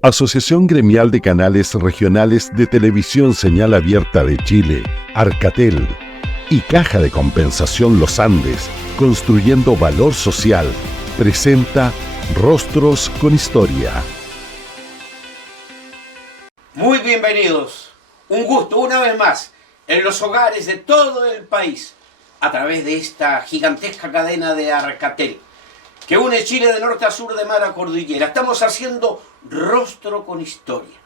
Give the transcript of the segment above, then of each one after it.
Asociación Gremial de Canales Regionales de Televisión Señal Abierta de Chile, Arcatel, y Caja de Compensación Los Andes, construyendo valor social, presenta Rostros con Historia. Muy bienvenidos, un gusto una vez más en los hogares de todo el país a través de esta gigantesca cadena de Arcatel que une Chile de norte a sur, de mar a cordillera. Estamos haciendo Rostro con Historia.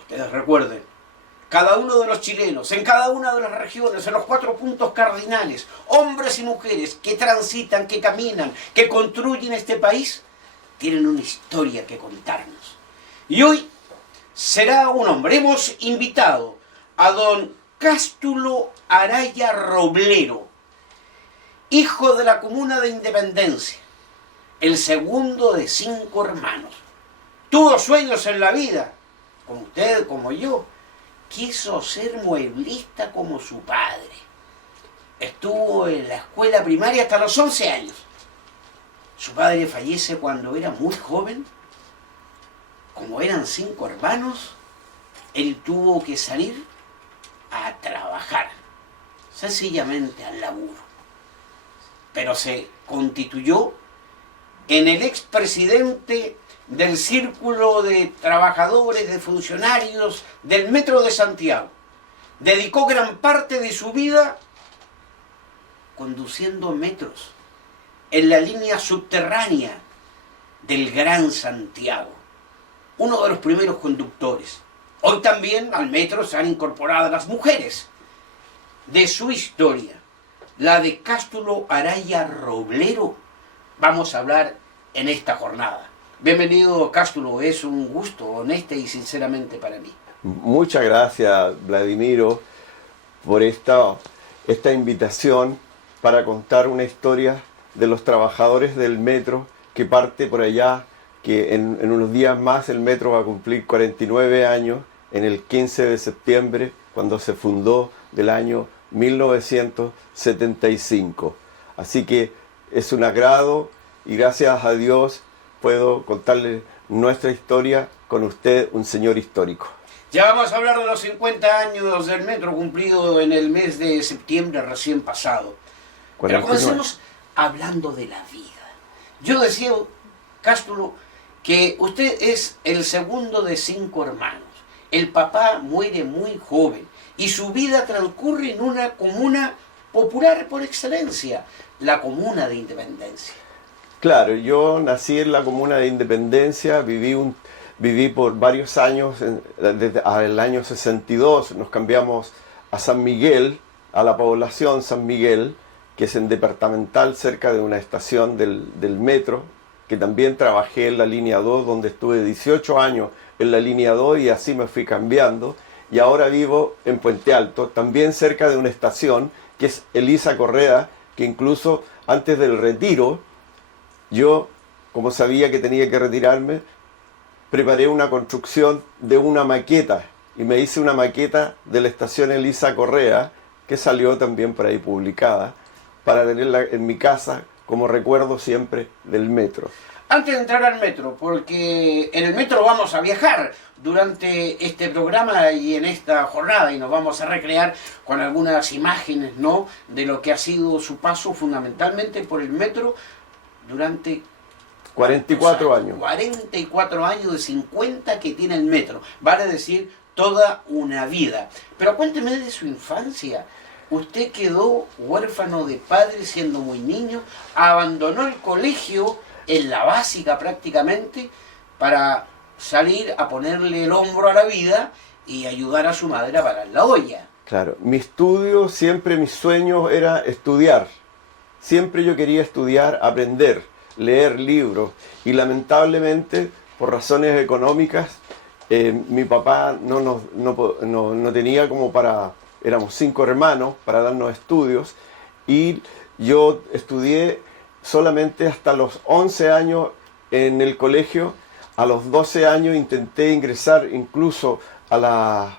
Ustedes recuerden, cada uno de los chilenos, en cada una de las regiones, en los 4 puntos cardinales, hombres y mujeres que transitan, que caminan, que construyen este país, tienen una historia que contarnos. Y hoy será un hombre. Hemos invitado a don Cástulo Araya Roblero, hijo de la comuna de Independencia, el segundo de 5 hermanos. Tuvo sueños en la vida, como usted, como yo. Quiso ser mueblista como su padre. Estuvo en la escuela primaria hasta los 11 años. Su padre fallece cuando era muy joven. Como eran 5 hermanos, él tuvo que salir a trabajar, sencillamente al laburo. Pero se constituyó en el expresidente del Círculo de Trabajadores, de Funcionarios del Metro de Santiago. Dedicó gran parte de su vida conduciendo metros en la línea subterránea del Gran Santiago. Uno de los primeros conductores. Hoy también al metro se han incorporado las mujeres. De su historia, la de Cástulo Araya Roblero, vamos a hablar en esta jornada. Bienvenido, Cástulo, es un gusto, honesta y sinceramente para mí. Muchas gracias, Vladimiro, por esta invitación para contar una historia de los trabajadores del metro que parte por allá, que en unos días más el metro va a cumplir 49 años, en el 15 de septiembre, cuando se fundó del año 1975. Así que es un agrado y gracias a Dios puedo contarle nuestra historia con usted, un señor histórico. Ya vamos a hablar de los 50 años del metro cumplido en el mes de septiembre recién pasado. 49. Pero comencemos hablando de la vida. Yo decía, Cástulo, que usted es el segundo de 5 hermanos. El papá muere muy joven y su vida transcurre en una comuna popular por excelencia, la comuna de Independencia. Claro, yo nací en la comuna de Independencia, viví por varios años, desde el año 62 nos cambiamos a San Miguel, a la población San Miguel, que es en departamental cerca de una estación del metro, que también trabajé en la línea 2, donde estuve 18 años en la línea 2 y así me fui cambiando. Y ahora vivo en Puente Alto, también cerca de una estación, que es Elisa Correa, que incluso antes del retiro, yo, como sabía que tenía que retirarme, preparé una construcción de una maqueta, y me hice una maqueta de la estación Elisa Correa, que salió también por ahí publicada, para tenerla en mi casa como recuerdo siempre del metro. Antes de entrar al metro, porque en el metro vamos a viajar durante este programa y en esta jornada, y nos vamos a recrear con algunas imágenes, ¿no?, de lo que ha sido su paso fundamentalmente por el metro durante 44 años. 44 años de 50 que tiene el metro, vale decir toda una vida. Pero cuénteme de su infancia. Usted quedó huérfano de padre siendo muy niño, abandonó el colegio en la básica prácticamente para salir a ponerle el hombro a la vida y ayudar a su madre a pagar la olla. Claro, mi estudio, siempre mi sueño era estudiar. Siempre yo quería estudiar, aprender, leer libros, y lamentablemente por razones económicas mi papá no tenía como para, éramos 5 hermanos, para darnos estudios, y yo estudié solamente hasta los 11 años en el colegio. A los 12 años intenté ingresar incluso al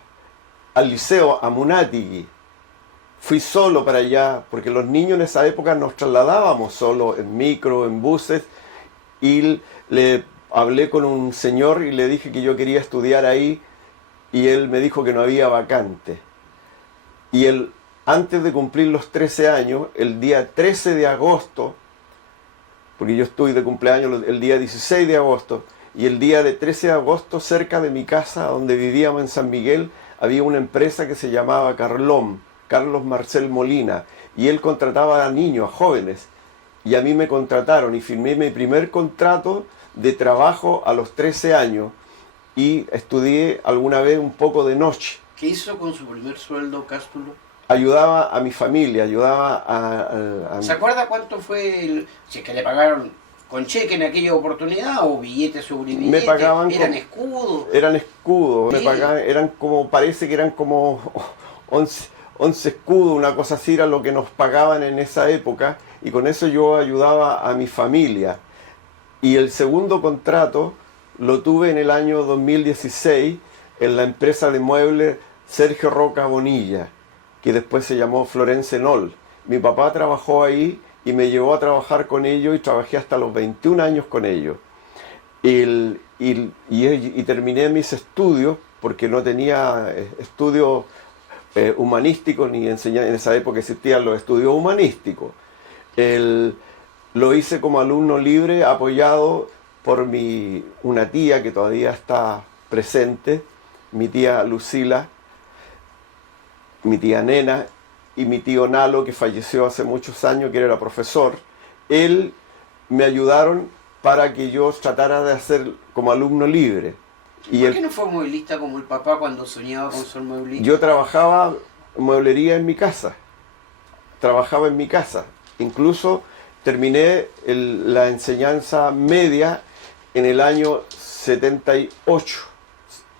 liceo, a Munatigui. Fui solo para allá, porque los niños en esa época nos trasladábamos solo en micro, en buses, y hablé con un señor y le dije que yo quería estudiar ahí y él me dijo que no había vacante. Y él, antes de cumplir los 13 años, el día 13 de agosto, porque yo estoy de cumpleaños el día 16 de agosto, y el día de 13 de agosto, cerca de mi casa, donde vivíamos en San Miguel, había una empresa que se llamaba Carlom, Carlos Marcel Molina, y él contrataba a niños, a jóvenes, y a mí me contrataron y firmé mi primer contrato de trabajo a los 13 años, y estudié alguna vez un poco de noche. ¿Qué hizo con su primer sueldo, Cástulo? Ayudaba a mi familia, ayudaba a ¿Se acuerda cuánto fue si es que le pagaron con cheque en aquella oportunidad o billetes sobre billetes? Me pagaban ¿Eran escudos? Eran escudos, Sí. me pagaban, eran como, parece que eran como 11 escudos, una cosa así era lo que nos pagaban en esa época, y con eso yo ayudaba a mi familia. Y el segundo contrato lo tuve en el año 2016 en la empresa de muebles Sergio Roca Bonilla, que después se llamó Florence Nol. Mi papá trabajó ahí y me llevó a trabajar con ellos y trabajé hasta los 21 años con ellos. Y terminé mis estudios, porque no tenía estudios humanísticos, ni enseñar, en esa época existían los estudios humanísticos. Lo hice como alumno libre, apoyado por una tía que todavía está presente, mi tía Lucila, mi tía Nena y mi tío Nalo, que falleció hace muchos años, que era profesor. Él me ayudaron para que yo tratara de hacer como alumno libre. ¿Por qué no fue mueblista como el papá cuando soñaba con ser mueblista? Yo trabajaba mueblería en mi casa. Trabajaba en mi casa. Incluso terminé la enseñanza media en el año 78.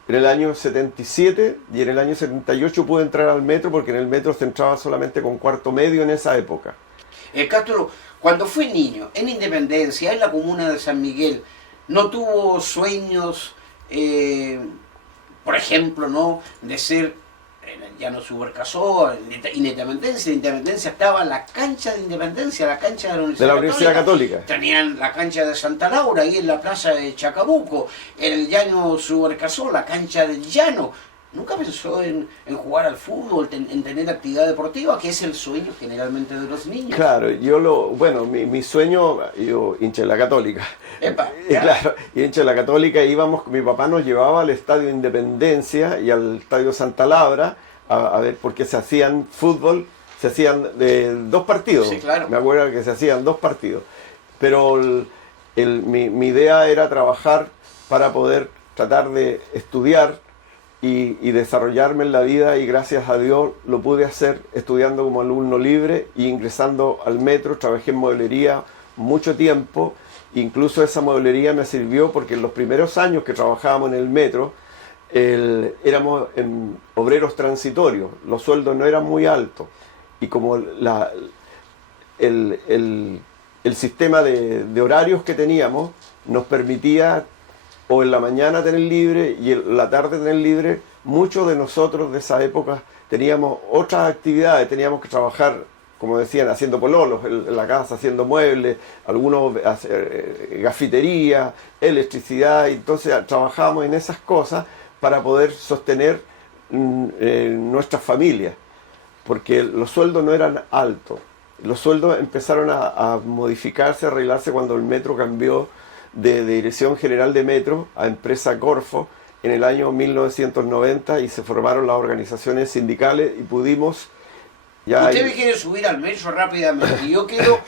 En el año 77 y en el año 78 pude entrar al metro, porque en el metro se entraba solamente con cuarto medio en esa época. Cástulo, cuando fue niño, en Independencia, en la comuna de San Miguel, ¿no tuvo sueños, por ejemplo, no de ser ya no Subercasó, Independencia? En Independencia estaba la cancha de Independencia, la cancha de la Universidad Católica. Tenían la cancha de Santa Laura, ahí en la plaza de Chacabuco, en el llano Subercasó, la cancha del llano. ¿Nunca pensó en jugar al fútbol, en tener actividad deportiva, que es el sueño generalmente de los niños? Claro, mi sueño, yo hincha de la Católica. Epa, Claro, y hincha de la Católica, íbamos, mi papá nos llevaba al Estadio Independencia y al Estadio Santa Laura a ver, porque se hacían fútbol, se hacían dos partidos. Sí, claro. Me acuerdo que se hacían 2 partidos. Pero mi idea era trabajar para poder tratar de estudiar y desarrollarme en la vida, y gracias a Dios lo pude hacer estudiando como alumno libre y ingresando al metro. Trabajé en mueblería mucho tiempo, incluso esa mueblería me sirvió porque en los primeros años que trabajábamos en el metro éramos obreros transitorios, los sueldos no eran muy altos, y como el sistema de horarios que teníamos nos permitía o en la mañana tener libre y en la tarde tener libre, muchos de nosotros de esa época teníamos otras actividades, teníamos que trabajar, como decían, haciendo pololos en la casa, haciendo muebles, algunos gafitería, electricidad, y entonces trabajábamos en esas cosas para poder sostener nuestras familias, porque los sueldos no eran altos. Los sueldos empezaron a modificarse, a arreglarse cuando el metro cambió de Dirección General de Metro a Empresa Corfo en el año 1990, y se formaron las organizaciones sindicales y pudimos ya... Usted me quiere subir al metro rápidamente y yo quiero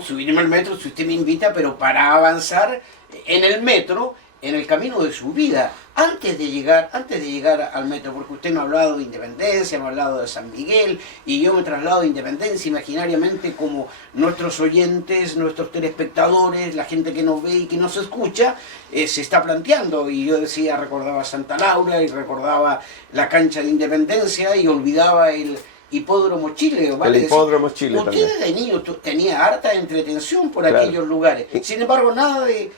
subirme al metro si usted me invita, pero para avanzar en el metro, en el camino de su vida, antes de llegar al metro, porque usted me ha hablado de Independencia, me ha hablado de San Miguel, y yo me traslado a Independencia imaginariamente como nuestros oyentes, nuestros telespectadores, la gente que nos ve y que nos escucha, se está planteando. Y yo recordaba Santa Laura y recordaba la cancha de Independencia y olvidaba el Hipódromo Chile, ¿vale? El Hipódromo Chile usted también. de niño tenía harta entretención por Claro. aquellos lugares. Sin embargo, nada de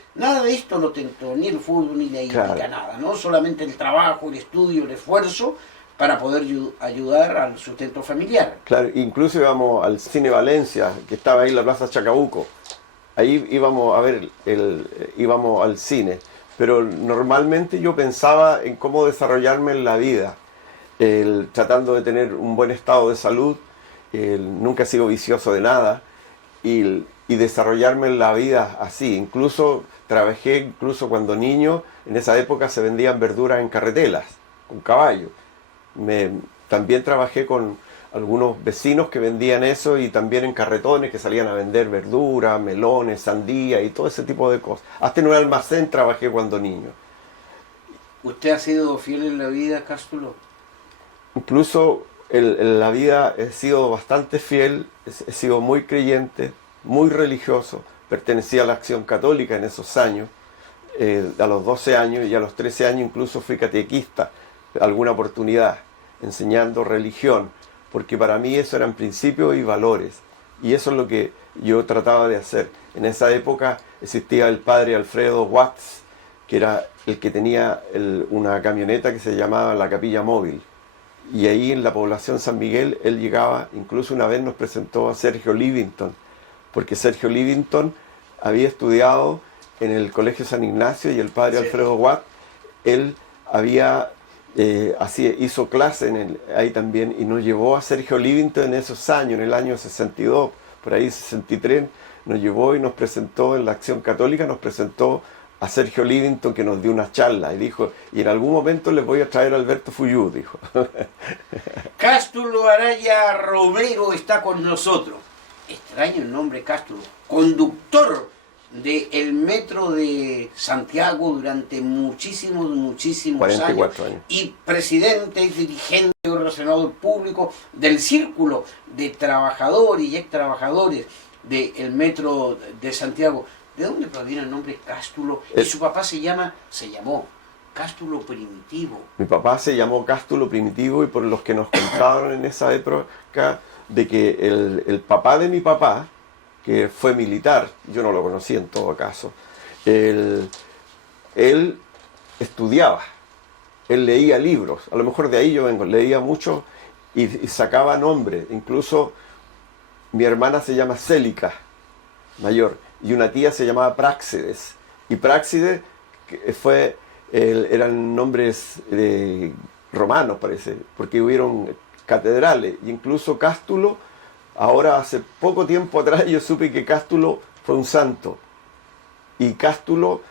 esto lo tentó, ni el fútbol, ni la hípica, Claro. nada, ¿no? Solamente el trabajo, el estudio, el esfuerzo para poder ayudar al sustento familiar. Claro, incluso íbamos al Cine Valencia, que estaba ahí en la Plaza Chacabuco. ahí íbamos a ver, íbamos al cine. Pero normalmente yo pensaba en cómo desarrollarme en la vida, tratando de tener un buen estado de salud, nunca he sido vicioso de nada, y desarrollarme en la vida así. Incluso trabajé, incluso cuando niño, en esa época se vendían verduras en carretelas, con caballo. También trabajé con algunos vecinos que vendían eso y también en carretones que salían a vender verduras, melones, sandía y todo ese tipo de cosas. Hasta en un almacén trabajé cuando niño. ¿Usted ha sido fiel en la vida, Cástulo? Incluso en la vida he sido bastante fiel, he sido muy creyente, muy religioso. Pertenecía a la Acción Católica en esos años, a los 12 años, y a los 13 años incluso fui catequista, alguna oportunidad, enseñando religión, porque para mí eso eran principios y valores, y eso es lo que yo trataba de hacer. En esa época existía el padre Alfredo Watts, que era el que tenía una camioneta que se llamaba la Capilla Móvil, y ahí en la población San Miguel él llegaba, incluso una vez nos presentó a Sergio Livington, porque Sergio Livington había estudiado en el Colegio San Ignacio, y el padre Alfredo Watts, él había hizo clase ahí también, y nos llevó a Sergio Livington en esos años, en el año 62, por ahí 63, nos llevó y nos presentó en la Acción Católica, nos presentó a Sergio Livington, que nos dio una charla y dijo, y en algún momento les voy a traer a Alberto Fuyú, dijo. Cástulo Araya Roblero está con nosotros. Extraño el nombre Cástulo. Conductor del metro de Santiago durante muchísimos 44 años. Y presidente y dirigente relacionado público del círculo de trabajadores y ex trabajadores del metro de Santiago. ¿De dónde proviene el nombre Cástulo? Y su papá se llamó Cástulo Primitivo. Mi papá se llamó Cástulo Primitivo, y por los que nos contaron en esa época de que el papá de mi papá, que fue militar, yo no lo conocí en todo caso, él estudiaba, él leía libros, a lo mejor de ahí yo vengo, leía mucho y sacaba nombres. Incluso mi hermana se llama Célica, mayor, y una tía se llamaba Práxides, y Práxides eran nombres romanos, parece, porque hubieron catedrales, y incluso Cástulo, ahora hace poco tiempo atrás yo supe que Cástulo fue un santo, y Cástulo,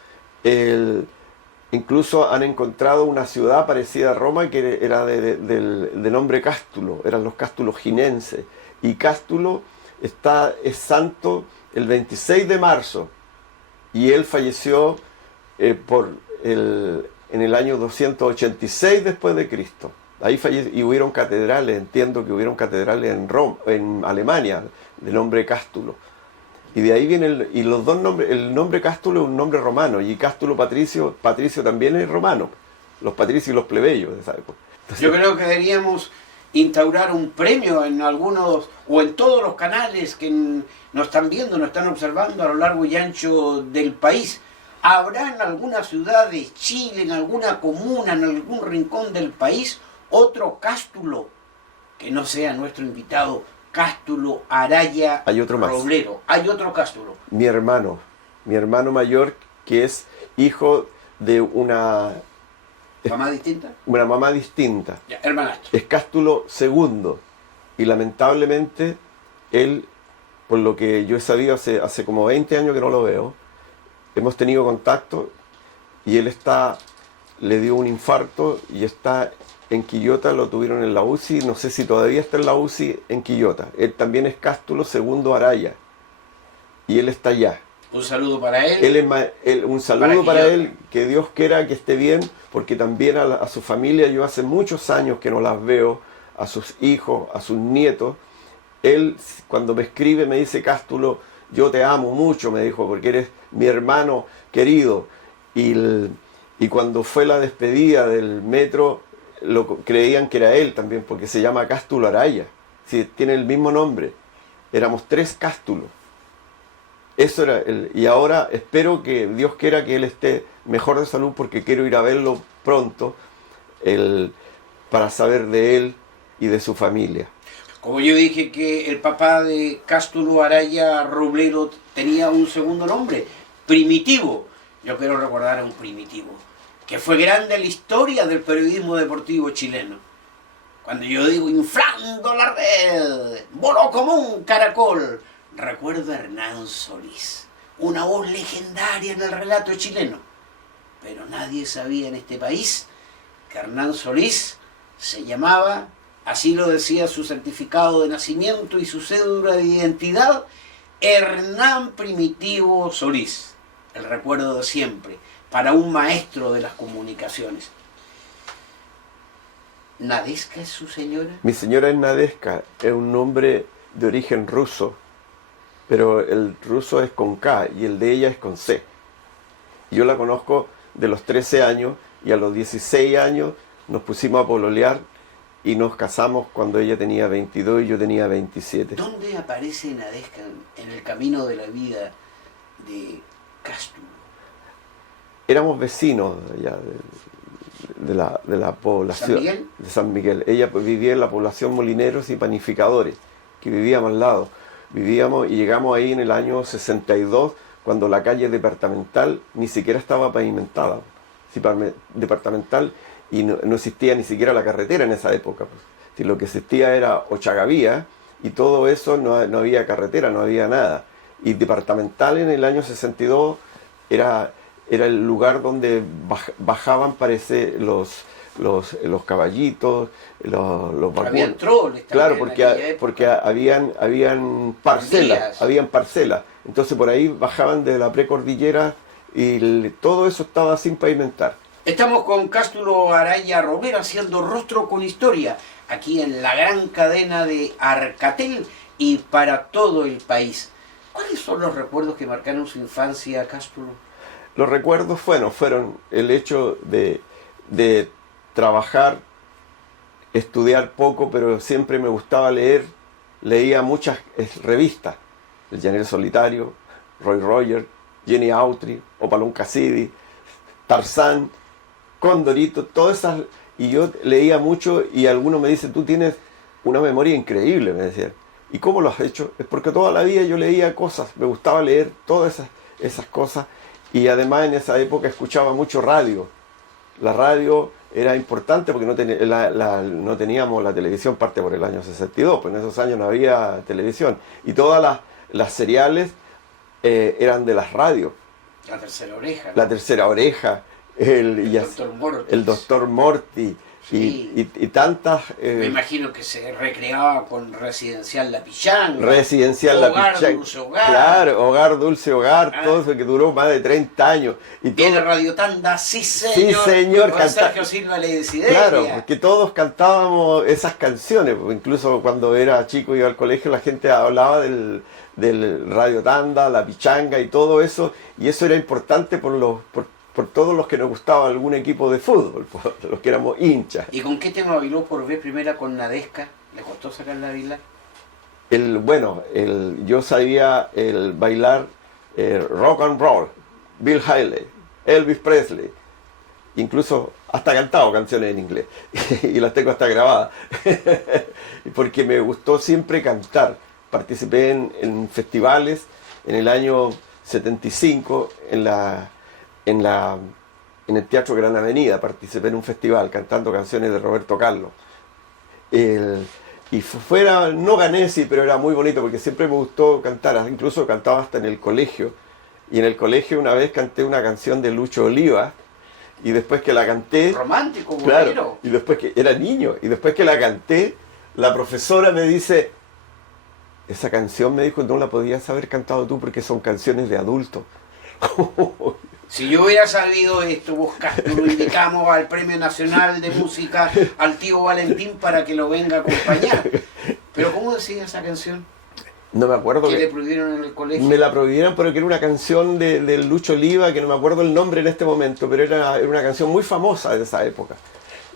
incluso han encontrado una ciudad parecida a Roma que era de nombre Cástulo, eran los cástulos ginenses, y Cástulo es santo el 26 de marzo, y él falleció en el año 286 después de Cristo. Ahí falleció, y hubieron catedrales, entiendo que hubieron catedrales en Roma, en Alemania, de nombre Cástulo. Y de ahí viene los dos nombres. El nombre Cástulo es un nombre romano, y Cástulo Patricio también es romano, los patricios y los plebeyos de esa época. Entonces, yo creo que deberíamos instaurar un premio en algunos o en todos los canales que nos están viendo, nos están observando a lo largo y ancho del país. ¿Habrá en alguna ciudad de Chile, en alguna comuna, en algún rincón del país, otro Cástulo que no sea nuestro invitado Cástulo Araya hay otro más. Roblero? Hay otro Cástulo. Mi hermano mayor, que es hijo de una ¿Mamá distinta? Una mamá distinta. Ya, hermanastro. Es Cástulo II, y lamentablemente él, por lo que yo he sabido hace como 20 años que no lo veo, hemos tenido contacto, y él le dio un infarto y está en Quillota, lo tuvieron en la UCI, no sé si todavía está en la UCI en Quillota. Él también es Cástulo II Araya, y él está allá. Un saludo para él. Un saludo para él, que Dios quiera que esté bien, porque también a su familia, yo hace muchos años que no las veo, a sus hijos, a sus nietos. Él, cuando me escribe, me dice: Cástulo, yo te amo mucho, me dijo, porque eres mi hermano querido. Y cuando fue la despedida del metro, creían que era él también, porque se llama Cástulo Araya, sí, tiene el mismo nombre. Éramos 3 Cástulos. Eso era él. Y ahora espero que Dios quiera que él esté mejor de salud, porque quiero ir a verlo pronto, para saber de él y de su familia. Como yo dije que el papá de Cástulo Araya Robledo tenía un segundo nombre, Primitivo. Yo quiero recordar a un Primitivo, que fue grande en la historia del periodismo deportivo chileno. Cuando yo digo inflando la red, voló como un caracol, recuerdo a Hernán Solís, una voz legendaria en el relato chileno. Pero nadie sabía en este país que Hernán Solís se llamaba, así lo decía su certificado de nacimiento y su cédula de identidad, Hernán Primitivo Solís. El recuerdo de siempre, para un maestro de las comunicaciones. ¿Nadeska es su señora? Mi señora es Nadeska, es un nombre de origen ruso, pero el ruso es con K y el de ella es con C. Yo la conozco de los 13 años y a los 16 años nos pusimos a pololear y nos casamos cuando ella tenía 22 y yo tenía 27. ¿Dónde aparece Nadeska en el camino de la vida de Cástulo? Éramos vecinos allá de la población ¿San Miguel? de San Miguel. Ella pues, vivía en la población Molineros y Panificadores, que vivíamos al lado. Vivíamos y llegamos ahí en el año 62, cuando la calle departamental ni siquiera estaba pavimentada. Sí, departamental, y no existía ni siquiera la carretera en esa época. Pues. Sí, lo que existía era Ochagavía, y todo eso no había carretera, no había nada. Y departamental en el año 62 era el lugar donde bajaban, parece, los caballitos, los vagones. Habían troles también. Claro, en porque habían parcelas, Entonces por ahí bajaban de la precordillera y todo eso estaba sin pavimentar. Estamos con Cástulo Araya Robledo haciendo Rostro con Historia, aquí en la gran cadena de Arcatel y para todo el país. ¿Cuáles son los recuerdos que marcaron su infancia, Cástulo? Los recuerdos fueron el hecho de trabajar, estudiar poco, pero siempre me gustaba leer. Leía muchas revistas, El Llanero Solitario, Roy Rogers, Jenny Autry, Opalón Cassidy, Tarzán, Condorito, todas esas. Y yo leía mucho y algunos me dicen, tú tienes una memoria increíble, me decían. ¿Y cómo lo has hecho? Es porque toda la vida yo leía cosas, me gustaba leer todas esas cosas. Y además en esa época escuchaba mucho radio. La radio era importante porque no teníamos la televisión, parte por el año 62, pues en esos años no había televisión. Y todas las seriales eran de las radios. La Tercera Oreja. La Tercera Oreja, el Doctor Morty. Sí. Y tantas... Me imagino que se recreaba con Residencial La Pichanga. Residencial La Pichanga. Hogar Dulce Hogar. Claro, Hogar Dulce Hogar, todo eso que duró más de 30 años. Y viene Radio Tanda, sí señor. Sí señor. Con Sergio Silva Lecideria. Claro, porque todos cantábamos esas canciones. Incluso cuando era chico y iba al colegio la gente hablaba del Radio Tanda, La Pichanga y todo eso. Y eso era importante por todos los que nos gustaba algún equipo de fútbol, por los que éramos hinchas. ¿Y con qué tema bailó por vez primera con Nadeska? ¿Le costó sacarla a bailar? Yo sabía bailar rock and roll, Bill Haley, Elvis Presley, incluso hasta cantado canciones en inglés, y las tengo hasta grabadas, porque me gustó siempre cantar. Participé en festivales en el año 75, en el Teatro Gran Avenida, participé en un festival cantando canciones de Roberto Carlos. No gané, sí, pero era muy bonito porque siempre me gustó cantar, incluso cantaba hasta en el colegio. Y en el colegio una vez canté una canción de Lucho Oliva, y después que la canté... Romántico, claro, bolero. y después que era niño, y después que la canté, la profesora me dice, esa canción, me dijo, no la podías haber cantado tú porque son canciones de adultos. Si yo hubiera sabido esto, vos, Cástulo, indicamos al Premio Nacional de Música al tío Valentín para que lo venga a acompañar. Pero ¿cómo decía esa canción? No me acuerdo. ¿Qué le prohibieron en el colegio? Me la prohibieron, pero que era una canción de Lucho Oliva, que no me acuerdo el nombre en este momento, pero era una canción muy famosa de esa época.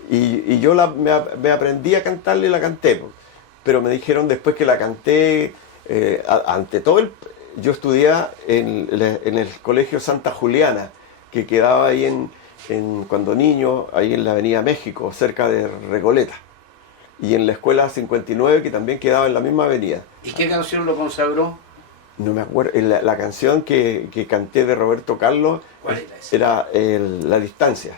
Y yo me aprendí a cantarla y la canté. Pero me dijeron después que la canté, ante todo yo estudié en el Colegio Santa Juliana, que quedaba ahí cuando niño, ahí en la Avenida México, cerca de Recoleta. y en la Escuela 59, que también quedaba en la misma avenida. ¿Y qué canción lo consagró? No me acuerdo, la canción que canté de Roberto Carlos ¿Cuál era esa? era La Distancia.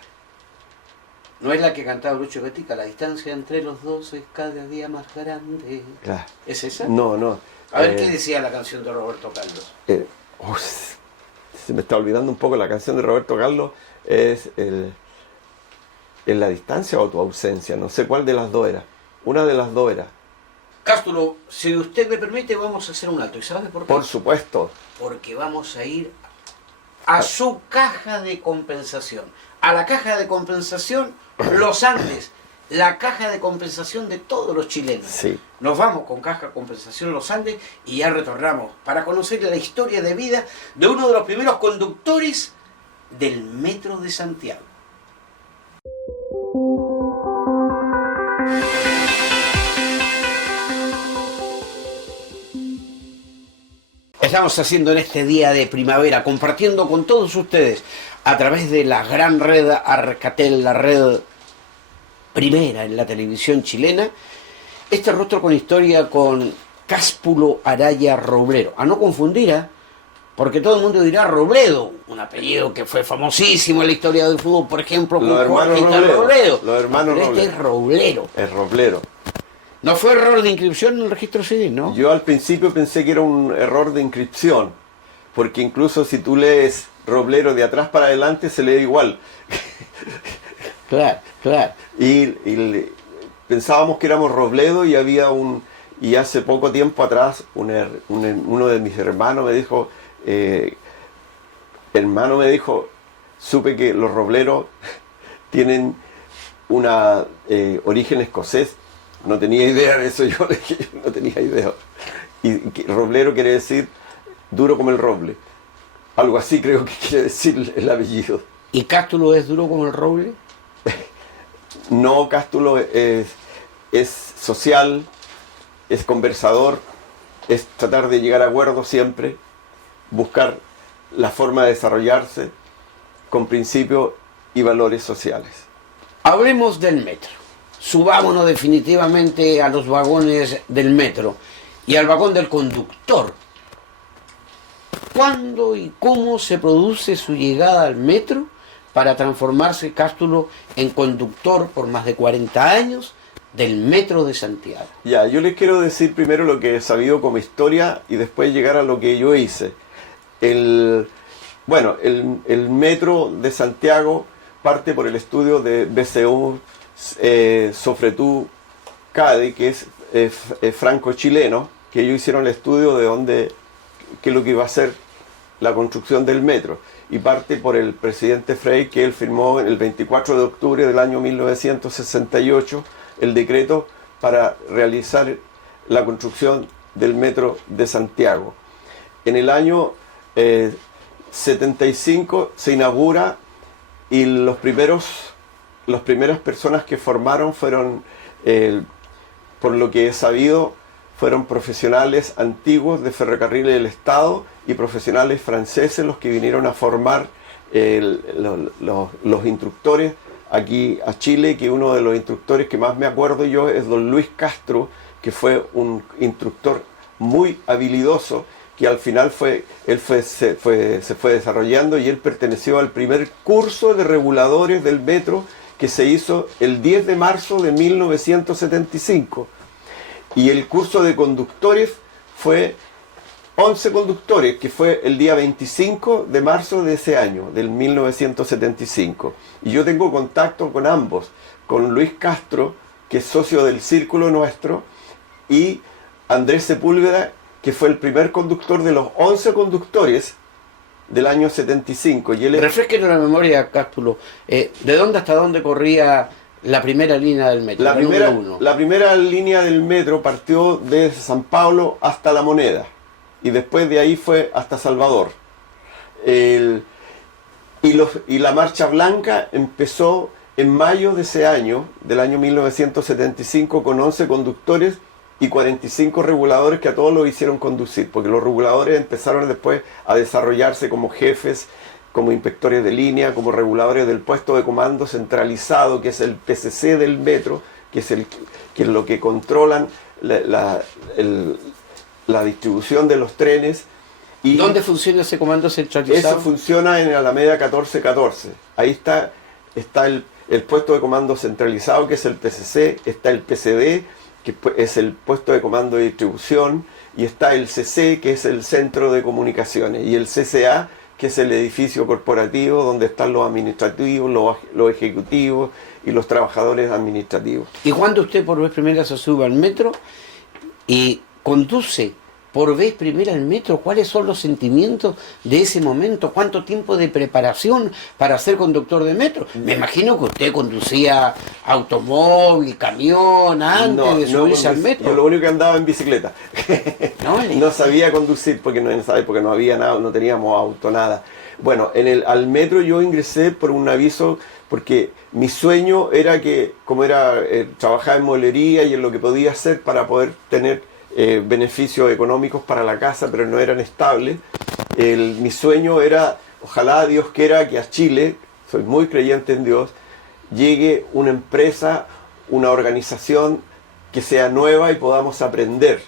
¿No es la que cantaba Lucho Gatica? La distancia entre los dos es cada día más grande. Claro. ¿Es esa? No, no. A ver, ¿qué decía la canción de Roberto Carlos? Se me está olvidando un poco la canción de Roberto Carlos. Es ¿En la distancia o tu ausencia? No sé cuál de las dos era. Una de las dos era. Cástulo, si usted me permite, vamos a hacer un alto. ¿Y sabe por qué? Por supuesto. Porque vamos a ir a su caja de compensación. A la caja de compensación Los Andes. La caja de compensación de todos los chilenos. Sí. Nos vamos con Caja de Compensación Los Andes y ya retornamos para conocer la historia de vida de uno de los primeros conductores del Metro de Santiago. Estamos haciendo en este día de primavera, compartiendo con todos ustedes a través de la gran red Arcatel, la red primera en la televisión chilena, este rostro con historia con Cástulo Araya Roblero. A no confundir, porque todo el mundo dirá Robledo, un apellido que fue famosísimo en la historia del fútbol, por ejemplo, con Los hermanos Robledo. Los hermanos Pero este Robledo. es Roblero. Es Roblero. No fue error de inscripción en el registro civil, ¿no? Yo al principio pensé que era un error de inscripción, porque incluso si tú lees Roblero de atrás para adelante se lee igual. Claro, claro. Pensábamos que éramos Robledo y hace poco tiempo atrás uno de mis hermanos me dijo, supe que los robleros tienen una origen escocés. No tenía idea de eso, yo no tenía idea. Y roblero quiere decir duro como el roble. Algo así creo que quiere decir el apellido. ¿Y Cástulo es duro como el roble? No, Cástulo es social, es conversador, es tratar de llegar a acuerdos siempre, buscar la forma de desarrollarse con principios y valores sociales. Hablemos del metro. Subámonos definitivamente a los vagones del metro y al vagón del conductor. ¿Cuándo y cómo se produce su llegada al metro para transformarse Cástulo en conductor por más de 40 años del Metro de Santiago? Ya, yo les quiero decir primero lo que he sabido como historia y después llegar a lo que yo hice. El Metro de Santiago parte por el estudio de BCU Sofretú Cade, que es franco-chileno, que ellos hicieron el estudio de qué es lo que iba a ser la construcción del metro, y parte por el presidente Frey, que él firmó el 24 de octubre del año 1968 el decreto para realizar la construcción del Metro de Santiago. En el año 75 se inaugura y las primeras personas que formaron fueron, por lo que he sabido, fueron profesionales antiguos de Ferrocarriles del Estado y profesionales franceses los que vinieron a formar los instructores aquí a Chile, que uno de los instructores que más me acuerdo yo es don Luis Castro, que fue un instructor muy habilidoso, que al final se fue desarrollando, y él perteneció al primer curso de reguladores del metro que se hizo el 10 de marzo de 1975. Y el curso de conductores fue 11 conductores, que fue el día 25 de marzo de ese año, del 1975. Y yo tengo contacto con ambos, con Luis Castro, que es socio del círculo nuestro, y Andrés Sepúlveda, que fue el primer conductor de los 11 conductores del año 75. Y él Refresquen la memoria, Cástulo. ¿De dónde hasta dónde corría la primera línea del metro? La primera línea del metro partió desde San Pablo hasta La Moneda, y después de ahí fue hasta Salvador. Y la Marcha Blanca empezó en mayo de ese año, del año 1975, con 11 conductores y 45 reguladores, que a todos los hicieron conducir, porque los reguladores empezaron después a desarrollarse como jefes, como inspectores de línea, como reguladores del puesto de comando centralizado, que es el PCC del metro, que es lo que controlan la distribución de los trenes. Y ¿dónde funciona ese comando centralizado? eso funciona en Alameda 1414. Ahí está el puesto de comando centralizado, que es el PCC, está el PCD, que es el puesto de comando de distribución, y está el CC, que es el centro de comunicaciones, y el CCA, que es el edificio corporativo donde están los administrativos, los ejecutivos y los trabajadores administrativos. Y cuando usted por vez primera se sube al metro y conduce por vez primera el metro, ¿cuáles son los sentimientos de ese momento? ¿Cuánto tiempo de preparación para ser conductor de metro? Me imagino que usted conducía automóvil, camión, antes de subirse al metro. Yo lo único que andaba en bicicleta. No sabía conducir porque en esa época no había nada, no teníamos auto, nada. Bueno, al metro yo ingresé por un aviso porque mi sueño era que, como trabajaba en mueblería y en lo que podía hacer para poder tener beneficios económicos para la casa, pero no eran estables. Mi sueño era, ojalá Dios quiera, que a Chile, soy muy creyente en Dios, llegue una empresa, una organización que sea nueva y podamos aprender.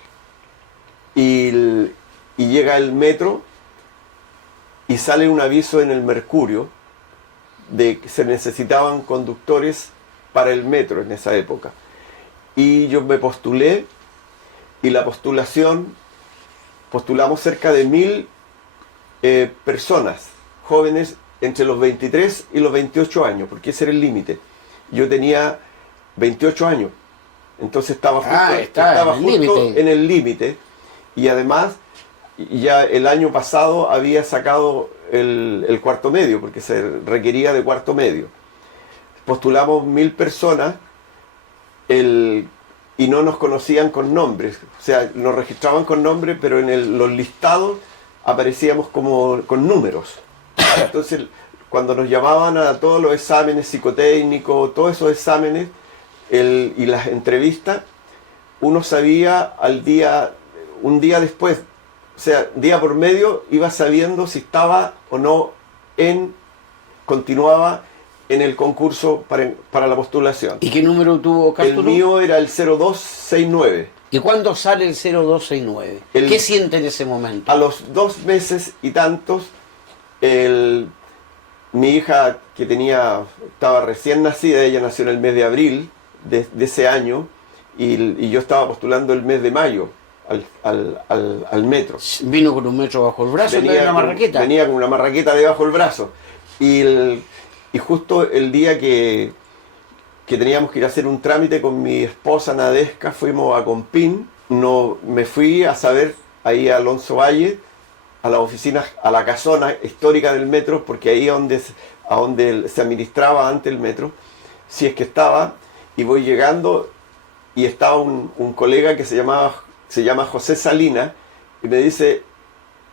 Y llega el metro y sale un aviso en el Mercurio de que se necesitaban conductores para el metro en esa época. Y yo me postulé, y la postulamos cerca de 1000 personas, jóvenes entre los 23 y los 28 años, porque ese era el límite. Yo tenía 28 años, entonces estaba justo en el límite, y además ya el año pasado había sacado el cuarto medio, porque se requería de cuarto medio. Postulamos 1000 personas, y no nos conocían con nombres, o sea, nos registraban con nombre, pero en los listados aparecíamos como con números. Entonces, cuando nos llamaban a todos los exámenes psicotécnicos, todos esos exámenes y las entrevistas, uno sabía un día después, o sea, día por medio, iba sabiendo si estaba o no continuaba en el concurso para la postulación. ¿Y qué número tuvo Castro? El mío era el 0269. ¿Y cuándo sale el 0269? ¿Qué siente en ese momento? A los 2 meses y tantos, mi hija, que estaba recién nacida, ella nació en el mes de abril de ese año, y yo estaba postulando el mes de mayo al metro. ¿Vino con un metro bajo el brazo? Venía con una marraqueta debajo del brazo. Y justo el día que teníamos que ir a hacer un trámite con mi esposa Nadesca, fuimos a Compín, me fui a saber ahí a Alonso Valle, a la oficina, a la casona histórica del metro, porque ahí a donde se administraba antes el metro, si es que estaba, y voy llegando, y estaba un colega que se llama José Salinas, y me dice,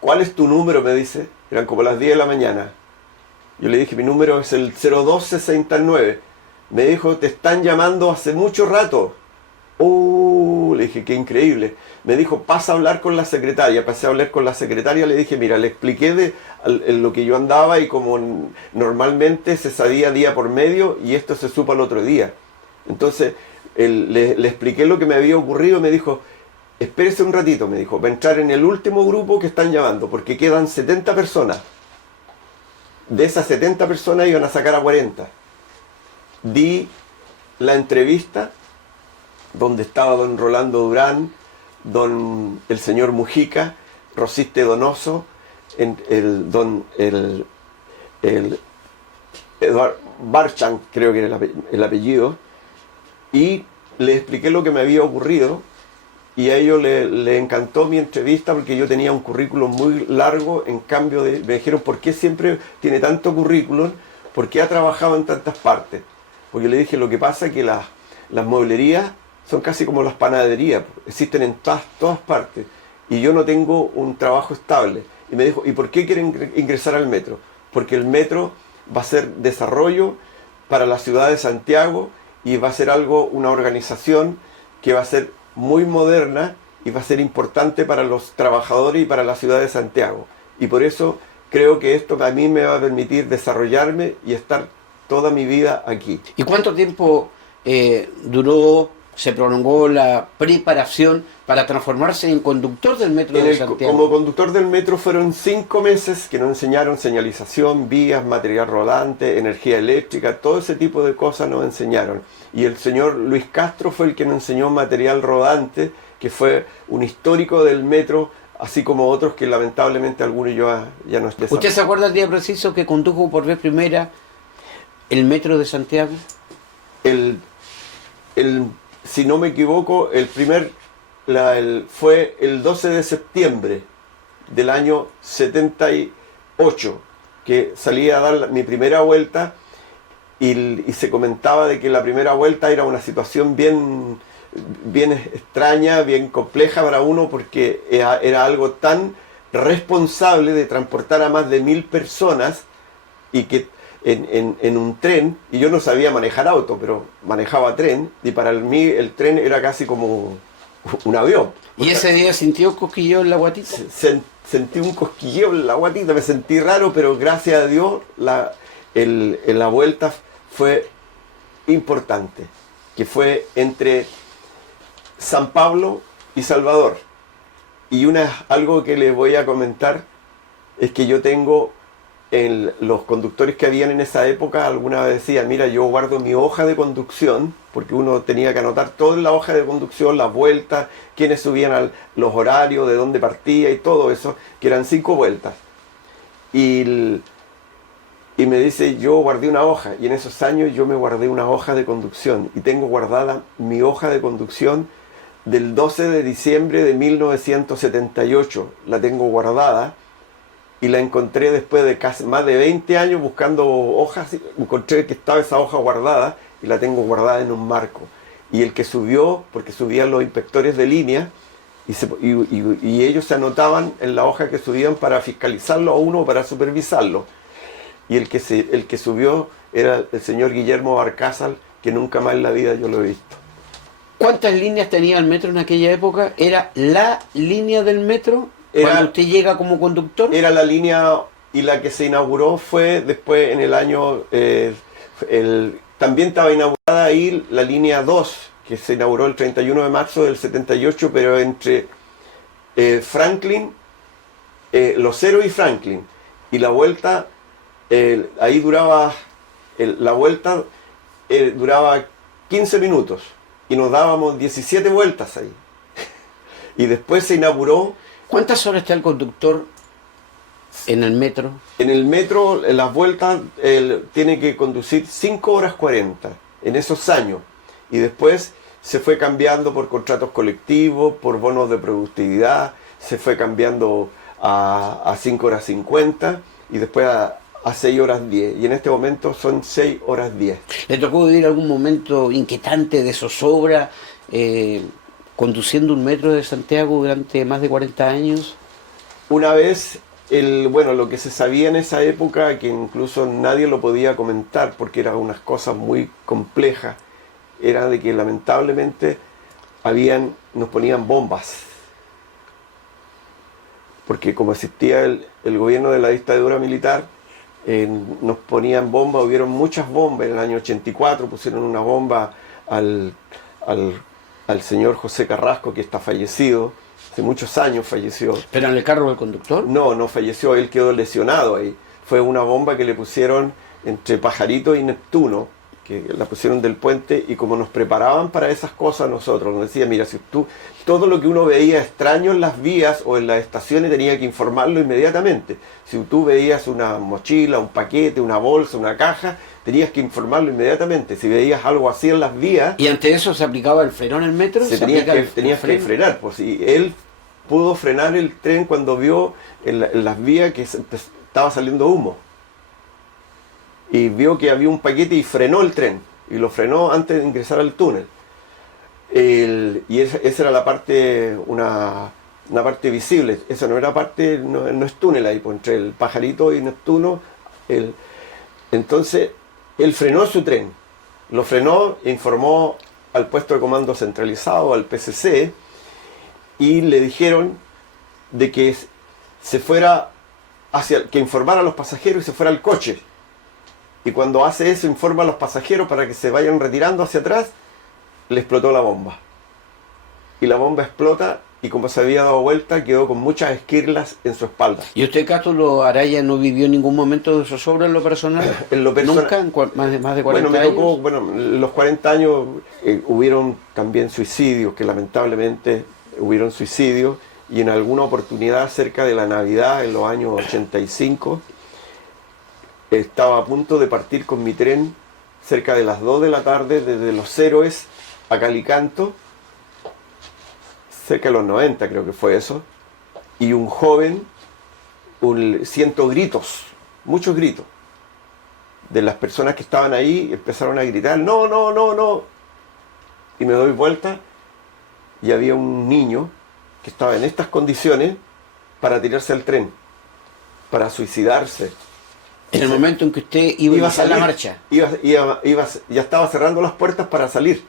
¿cuál es tu número? Me dice, eran como las 10 de la mañana. Yo le dije, mi número es el 0269. Me dijo, te están llamando hace mucho rato. Le dije, qué increíble. Me dijo, pasa a hablar con la secretaria. Pasé a hablar con la secretaria, le dije, mira, le expliqué lo que yo andaba y como normalmente se sabía día por medio y esto se supo al otro día. Entonces, le expliqué lo que me había ocurrido y me dijo, espérese un ratito, me dijo, va a entrar en el último grupo que están llamando, porque quedan 70 personas. De esas 70 personas iban a sacar a 40. Di la entrevista donde estaba don Rolando Durán, el señor Mujica, Rosiste Donoso, el Eduardo Barchan, creo que era el apellido, y le expliqué lo que me había ocurrido. Y a ellos le encantó mi entrevista porque yo tenía un currículum muy largo, en cambio me dijeron, ¿por qué siempre tiene tanto currículum? ¿Por qué ha trabajado en tantas partes? Porque le dije, lo que pasa es que las mueblerías son casi como las panaderías, existen en todas partes, y yo no tengo un trabajo estable. Y me dijo, ¿y por qué quieren ingresar al metro? Porque el metro va a ser desarrollo para la ciudad de Santiago, y va a ser una organización que va a ser muy moderna y va a ser importante para los trabajadores y para la ciudad de Santiago. Y por eso creo que esto a mí me va a permitir desarrollarme y estar toda mi vida aquí. ¿Y cuánto tiempo se prolongó la preparación para transformarse en conductor del metro de Santiago? Como conductor del metro fueron 5 meses que nos enseñaron señalización, vías, material rodante, energía eléctrica, todo ese tipo de cosas nos enseñaron. Y el señor Luis Castro fue el que nos enseñó material rodante, que fue un histórico del metro, así como otros que lamentablemente algunos ya no están. ¿Usted se acuerda el día preciso que condujo por vez primera el metro de Santiago? Si no me equivoco, fue el 12 de septiembre del año 78, que salí a dar mi primera vuelta y se comentaba de que la primera vuelta era una situación bien extraña, bien compleja para uno, porque era algo tan responsable de transportar a más de 1000 personas y que en un tren, y yo no sabía manejar auto, pero manejaba tren, y para mí el tren era casi como un avión. ¿Y ese día sintió cosquilleo en la guatita? Sentí un cosquilleo en la guatita, me sentí raro, pero gracias a Dios la vuelta fue importante, que fue entre San Pablo y Salvador. Y algo que les voy a comentar es que yo tengo los conductores que habían en esa época, alguna vez decían, mira, yo guardo mi hoja de conducción, porque uno tenía que anotar todo en la hoja de conducción, las vueltas, quiénes subían los horarios, de dónde partía y todo eso, que eran 5 vueltas. Y me dice, yo guardé una hoja, y en esos años yo me guardé una hoja de conducción, y tengo guardada mi hoja de conducción del 12 de diciembre de 1978, la tengo guardada, y la encontré después de casi más de 20 años buscando hojas, encontré que estaba esa hoja guardada, y la tengo guardada en un marco. Y el que subió, porque subían los inspectores de línea, y ellos se anotaban en la hoja que subían para fiscalizarlo a uno o para supervisarlo. Y el que subió era el señor Guillermo Barcázar, que nunca más en la vida yo lo he visto. ¿Cuántas líneas tenía el metro en aquella época? ¿Era la línea del metro cuando usted llega como conductor? Era la línea, y la que se inauguró fue después en el año... también estaba inaugurada ahí la línea 2, que se inauguró el 31 de marzo del 78, pero entre Franklin, Los y Franklin. Y la vuelta, ahí duraba, la vuelta duraba 15 minutos. Y nos dábamos 17 vueltas ahí. Y después se inauguró... ¿Cuántas horas está el conductor en el metro? En el metro, en las vueltas, tiene que conducir 5 horas 40 en esos años. Y después se fue cambiando por contratos colectivos, por bonos de productividad, se fue cambiando a 5 horas 50 y después a 6 horas 10. Y en este momento son 6 horas 10. ¿Le tocó vivir algún momento inquietante de zozobra conduciendo un metro de Santiago durante más de 40 años? Una vez, lo que se sabía en esa época, que incluso nadie lo podía comentar porque eran unas cosas muy complejas, era de que lamentablemente nos ponían bombas. Porque como existía el gobierno de la dictadura militar, nos ponían bombas, hubieron muchas bombas. En el año 84 pusieron una bomba al señor José Carrasco, que está fallecido, hace muchos años falleció. ¿Pero en el carro del conductor? No falleció, él quedó lesionado ahí. Fue una bomba que le pusieron entre Pajarito y Neptuno, que la pusieron del puente, y como nos preparaban para esas cosas nosotros, nos decían, mira, todo lo que uno veía extraño en las vías o en las estaciones tenía que informarlo inmediatamente. Si tú veías una mochila, un paquete, una bolsa, una caja, tenías que informarlo inmediatamente. Si veías algo así en las vías... ¿Y ante eso se aplicaba el frenón en el metro? Tenías que frenar. Pues, y él pudo frenar el tren cuando vio en las vías que estaba saliendo humo. Y vio que había un paquete y frenó el tren. Y lo frenó antes de ingresar al túnel. Y esa era la parte, una parte visible. Esa no era parte, no es túnel ahí, pues, entre el Pajarito y Neptuno. Entonces, él frenó su tren. Lo frenó, informó al puesto de comando centralizado, al PCC, y le dijeron de que se fuera que informara a los pasajeros y se fuera al coche. y cuando hace eso informa a los pasajeros para que se vayan retirando hacia atrás, le explotó la bomba. Y la bomba explota y como se había dado vuelta quedó con muchas esquirlas en su espalda. ¿Y usted, Cátulo Araya, no vivió en ningún momento de zozobra en lo personal? En lo personal, ¿Nunca? ¿En más de 40 bueno, me años? tocó, bueno, en los 40 años hubieron también suicidios, que lamentablemente hubieron suicidios, y en alguna oportunidad cerca de la Navidad, en los años 85, estaba a punto de partir con mi tren cerca de las 2 de la tarde desde Los Héroes a Calicanto, cerca de los 90 creo que fue eso, y un joven, siento gritos, muchos gritos, de las personas que estaban ahí, empezaron a gritar, no, no, no, no, y me doy vuelta, y había un niño que estaba en estas condiciones para tirarse al tren, para suicidarse. En el momento en que usted iba a salir la marcha. Ya estaba cerrando las puertas para salir,